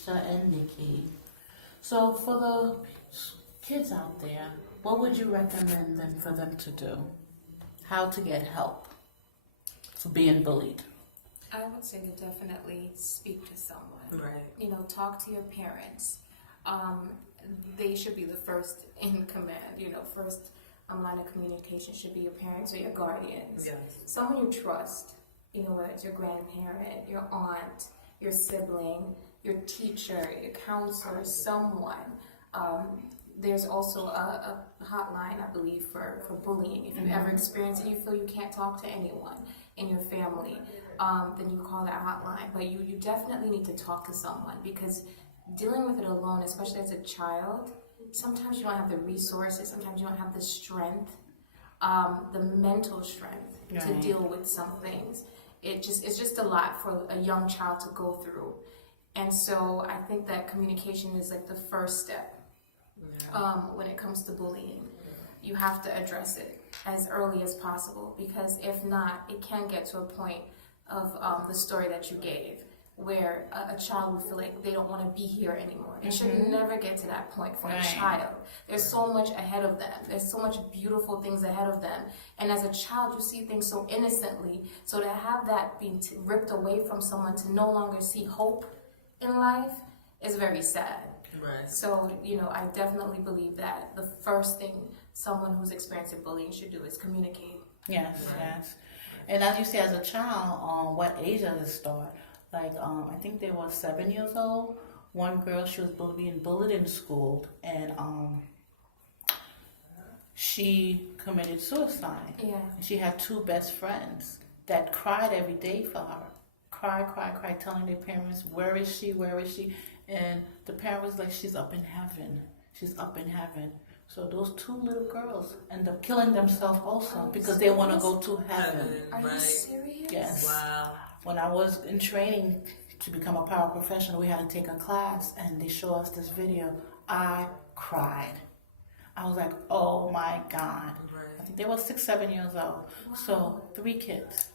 Keisha and Nikki. So for the kids out there, what would you recommend them for them to do? How to get help for being bullied? I would say to definitely speak to someone. Right. You know, talk to your parents. They should be the first in command. You know, first line of communication should be your parents or your guardians. Yes. Someone you trust. You know, whether it's your grandparent, your aunt, your sibling, your teacher, your counselor, someone. There's also a hotline, I believe, for bullying. If you ever experience it, you feel you can't talk to anyone in your family, then you call that hotline. But you definitely need to talk to someone, because dealing with it alone, especially as a child, sometimes you don't have the resources, sometimes you don't have the strength, the mental strength to deal with some things. It's just a lot for a young child to go through. And so I think that communication is like the first step. When it comes to bullying, you have to address it as early as possible, because if not, it can get to a point of the story that you gave, where a child will feel like they don't want to be here anymore. It should never get to that point for a child. There's so much ahead of them. There's so much beautiful things ahead of them. And as a child, you see things so innocently. So to have that being ripped away from someone, to no longer see hope in life, is very sad. Right. So, you know, I definitely believe that the first thing someone who's experiencing bullying should do is communicate. Yes, yes. And as you say, as a child, what age does it start? Like, I think they were 7 years old. One girl, she was being bullied in school, and she committed suicide. Yeah. And she had two best friends that cried every day for her. Cry, telling their parents, where is she? And the parent was like, she's up in heaven. So those two little girls end up killing themselves also, because they want to go to heaven. Are you serious? Yes. Wow. When I was in training to become a paraprofessional, we had to take a class, and they show us this video. I cried. I was like, oh my God. Right. I think they were 6, 7 years old. Wow. So 3 kids,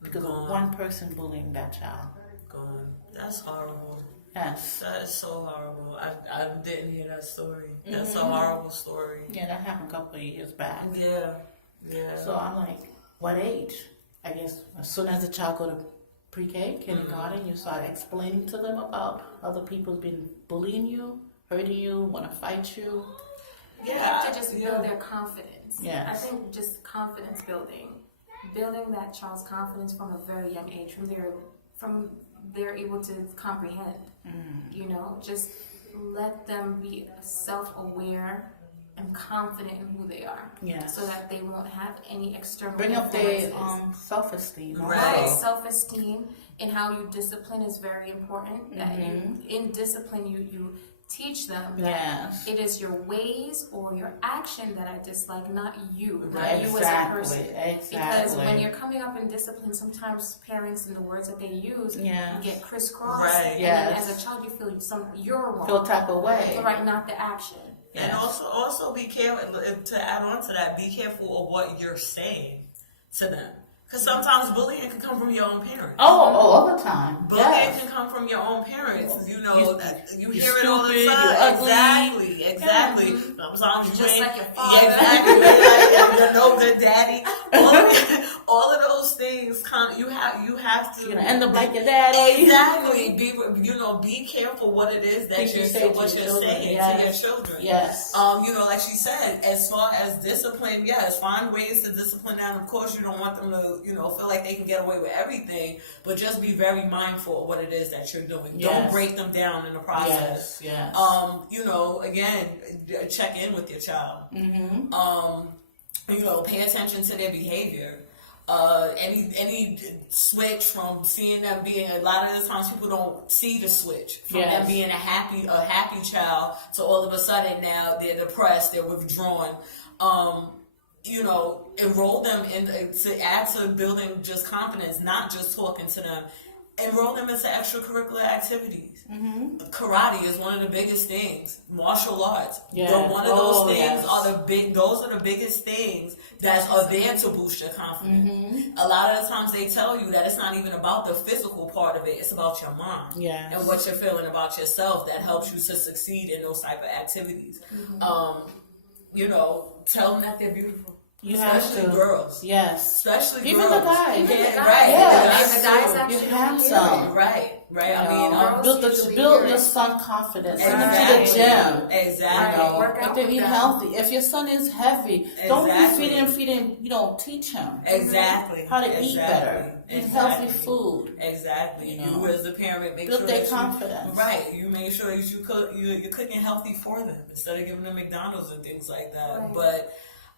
because of one person bullying that child. Gone. That's horrible. Yes. That is so horrible. I didn't hear that story. That's a horrible story. Yeah, that happened a couple of years back. Yeah. So I'm like, what age? I guess as soon as the child go to pre-K, kindergarten, you start explaining to them about other people being bullying you, hurting you, want to fight you. You have to just build their confidence. Yes. I think just confidence building that child's confidence from a very young age, from they're able to comprehend. You know, just let them be self-aware and confident in who they are. Yes. So that they won't have any external Bring up their influences. self-esteem. Right. Self-esteem and how you discipline is very important. That in discipline you teach them that it is your ways or your action that I dislike, not you, not you as a person. Exactly. Because when you're coming up in discipline, sometimes parents and the words that they use, you get crisscrossed. Right. And then as a child, you feel you're wrong. Feel type of way. Right, not the action. And also be careful, to add on to that, be careful of what you're saying to them. Because sometimes bullying can come from your own parents. Oh, all the time. Bullying Yes. can come from your own parents. You know, you you're hear it all the stupid, time. you're ugly. Exactly. Sometimes you Just ain't like your father. Exactly. Like, you're no good daddy. All of those things you have to. You're gonna end up like your daddy. Exactly. Be careful what it is that you're saying to your children. Yes. Like she said, as far as discipline, yes, find ways to discipline them. Of course, you don't want them to, feel like they can get away with everything, but just be very mindful of what it is that you're doing. Yes. Don't break them down in the process. Yes. Again, check in with your child. Pay attention to their behavior. Any switch from seeing them being, a lot of the times people don't see the switch from them being a happy child to all of a sudden now they're depressed, they're withdrawn. Enroll them to add to building just confidence, not just talking to them. enroll them into extracurricular activities. Mm-hmm. Karate is one of the biggest things. Martial arts. Yeah. One of those things yes. those are the biggest things that are there to boost your confidence. Mm-hmm. A lot of the times they tell you that it's not even about the physical part of it, it's about your mind. Yes. And what you're feeling about yourself that helps you to succeed in those type of activities. Mm-hmm. Tell them that they're beautiful. You Especially have to. Girls. Yes. Especially Even girls. the guys. Even the Yeah, guys. right. Yes. The guys You actually have hear some. it. Right. I You mean, know, girls build usually your hear it. son confidence. Exactly. Send him to the gym. Exactly. You know, Work out let them with eat them. healthy. If your son is heavy, don't Exactly. be feeding. You know, teach him Exactly. how to eat better, eat healthy food. Exactly. You know. You as a parent make Build sure their that confidence. right. You make sure that you're cooking healthy for them instead of giving them McDonald's and things like that. Right. But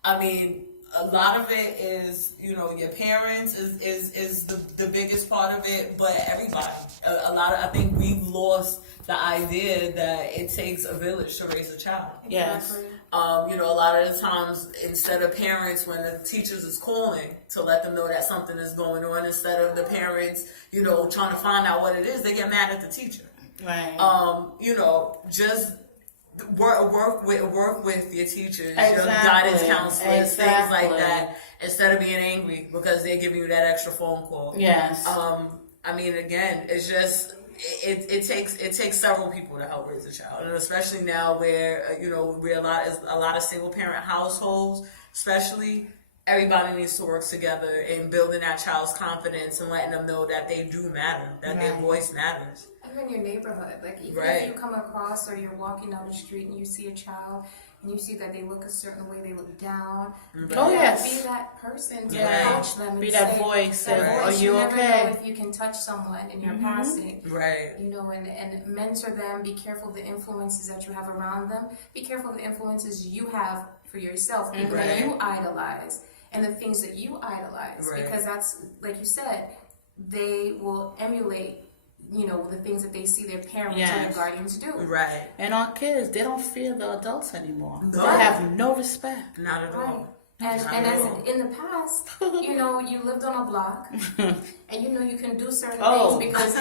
I mean, a lot of it is, your parents is the biggest part of it, but everybody. I think we've lost the idea that it takes a village to raise a child. Yes. Exactly. A lot of the times, instead of parents, when the teachers is calling to let them know that something is going on, instead of the parents, trying to find out what it is, they get mad at the teacher. Right. Just work with your teachers, Exactly. your guidance counselors, things like Exactly. that, instead of being angry because they're giving you that extra phone call. Yes. I mean, again, it's just it takes several people to help raise a child, and especially now where we're a lot of single parent households, especially. Everybody needs to work together in building that child's confidence and letting them know that they do matter, that their voice matters. Even your neighborhood, like even Right. if you come across or you're walking down the street and you see a child and you see that they look a certain way, they look down. Oh, yes. Be that person to Yeah. approach them and Be that say, voice. that Are voice, you never okay? know if you can touch someone in your passing. Right. And mentor them. Be careful of the influences that you have around them. Be careful of the influences you have for yourself, people that you idolize, and the things that you idolize, because that's, like you said, they will emulate, the things that they see their parents or their guardians do. Right. And our kids, they don't fear the adults anymore. No. They have no respect. Not at Right. all. And Not as at all. in the past, you lived on a block, and you can do certain Oh. things because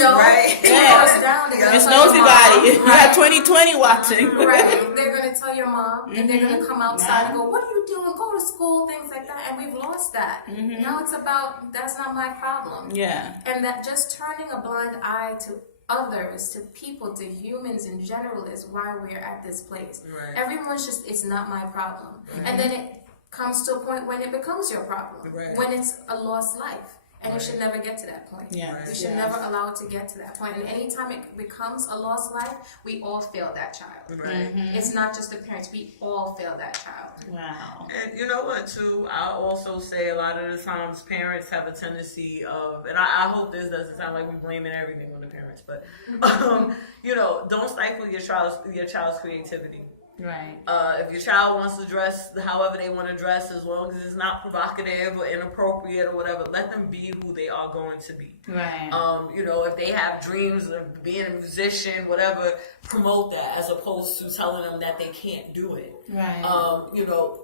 Right. goes down. It's nosy body. You got 2020 watching. Right. They're gonna tell your mom, and they're gonna come outside and go, "What are you doing? Go to school," things like that. And we've lost that. Now it's about that's not my problem. Yeah. And that just turning a blind eye to others, to people, to humans in general is why we're at this place. Right. Everyone's just, it's not my problem. And then it comes to a point when it becomes your problem. Right. When it's a lost life. And it should never get to that point. Yeah. We should never allow it to get to that point. And anytime it becomes a lost life, we all fail that child. Right. It's not just the parents, we all fail that child. Wow. And you know what, too? I also say a lot of the times parents have a tendency of, and I hope this doesn't sound like we're blaming everything on the parents, but don't stifle your child's creativity. Right. If your child wants to dress however they want to dress, as long as it's not provocative or inappropriate or whatever, let them be who they are going to be. Right. If they have dreams of being a musician, whatever, promote that as opposed to telling them that they can't do it. Right.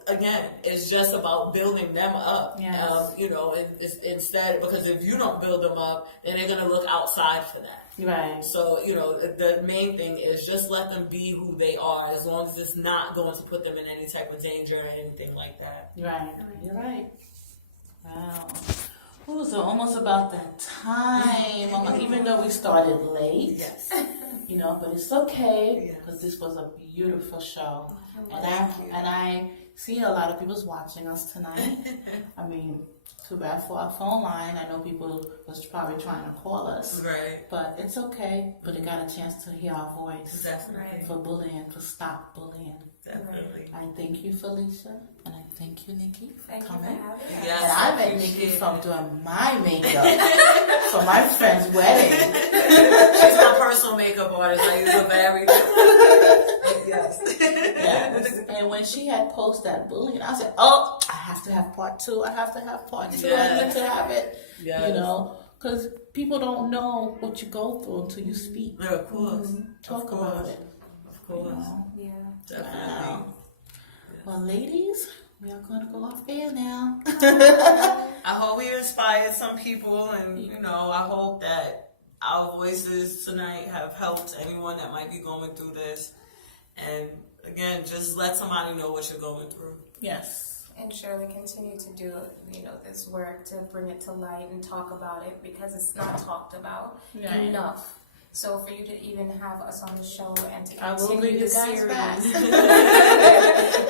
Again, it's just about building them up. Yes. Instead, because if you don't build them up, then they're going to look outside for that. Right. So, the main thing is just let them be who they are, as long as it's not going to put them in any type of danger or anything like that. Right. You're right. Wow. Ooh, so almost about that time. Even though we started late. Yes. But it's okay because this was a beautiful show. And I see a lot of people's watching us tonight. I mean, too bad for our phone line. I know people was probably trying to call us. Right. But it's okay. But they got a chance to hear our voice. Definitely. For bullying, for stop bullying. Definitely. I thank you, Felicia. And I thank you, Nikki, for Thank you for coming. having us. Yes, And I met appreciate Nikki it. from doing my makeup for my friend's wedding. She's my personal makeup artist. I use her for everything. Yes. Yes. And when she had posted that bullying, I said, "Oh, I have to have part two. I have to have part two. I need to have it." Yes. Because people don't know what you go through until you speak. Yeah, of course. Talk Of about course. it. Of course. Yeah. Definitely. Wow. Well, ladies, We are going to go off air now. I hope we inspired some people, and I hope that our voices tonight have helped anyone that might be going through this. And again, just let somebody know what you're going through. Yes. And Shirley, continue to do this work to bring it to light and talk about it, because it's not talked about enough. So for you to even have us on the show and to continue the series,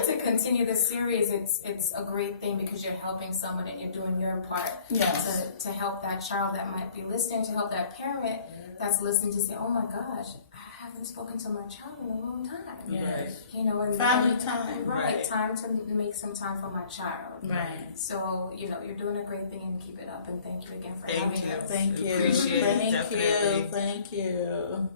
to continue the series, it's a great thing, because you're helping someone and you're doing your part to help that child that might be listening, to help that parent that's listening to say, oh my gosh, I haven't spoken to my child in a long time. Yes. And family time. Right. Time to make some time for my child. Right. So, you're doing a great thing, and keep it up, and thank you again for having us. Thank you. Appreciate it, definitely. Thank you.